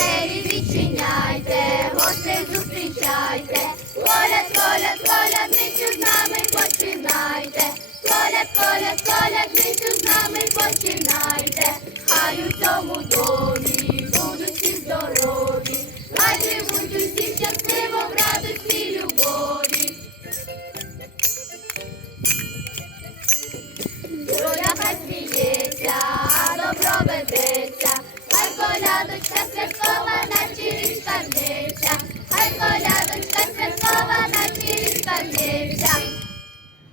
двері відчиняйте, гостей зустрічайте, коля, коля, коля, з нами починайте, коля, коля, коля, з нами починайте, хай у цьому домі будуть всі здорові, хай живуть усі щасливо в радості любові. Доля хай сміється, добро ведеться, хай порядок щастя. Лється.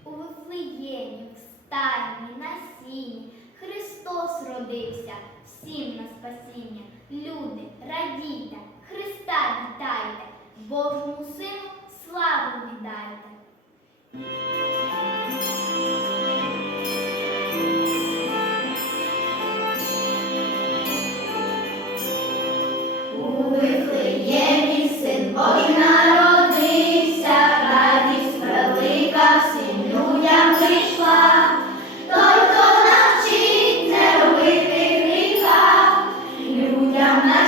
У Вифлеємі, в стайні, на сіні Христос родився, всім на спасіння. Yamna